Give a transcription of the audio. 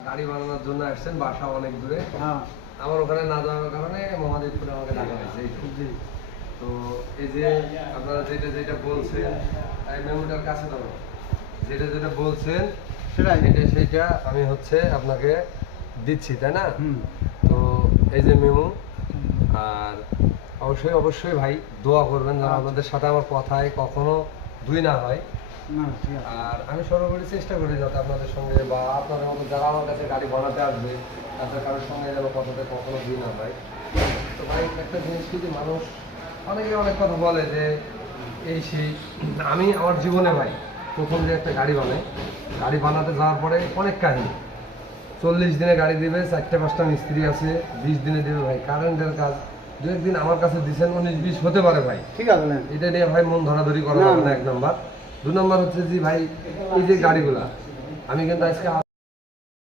গাড়ি বানানোর জন্য আসছেন, বাসা অনেক দূরে। আমার ওখানে না যাওয়ার কারণে মহাদেবপুরে আমাকে ডাকা হয়েছে। তো এই যে আপনারা যেটা যেটা বলছেন, মেমোটার কাছে দাও, যেটা যেটা বলছেন সেইটা আমি হচ্ছে আপনাকে দিচ্ছি, তাই না? তো এই যে মেমো, আর অবশ্যই অবশ্যই ভাই দোয়া করবেন যেন আপনাদের সাথে আমার কথায় কখনো দুই না হয়। আর আমি সর্বোপরি চেষ্টা করি যাতে আপনাদের সঙ্গে বা আপনাদের মতো যারা আমার কাছে গাড়ি বানাতে আসবে তাদের কারোর সঙ্গে যেন কথাতে কখনো দুই না হয়। তো ভাই একটা জিনিস কি, যে মানুষ অনেকে অনেক কথা বলে যে এই সেই, আমি আমার জীবনে ভাই প্রথম যে একটা গাড়ি বানাই, গাড়ি বানাতে যাওয়ার পরে অনেক কাহিনী। 40 দিনে গাড়ি দিবে, 4-5টা মিস্ত্রি আছে, 20 দিনে দেবে ভাই কারেন্টের কাজ, 2-1 দিন আমার কাছে দিচ্ছেন 19-20 হতে পারে ভাই, ঠিক আছে না? এটা নিয়ে ভাই মন ধরাধরি করা যাবে না, 1 নম্বর। 2 নম্বর হচ্ছে যে ভাই এই যে গাড়িগুলা আমি কিন্তু আজকে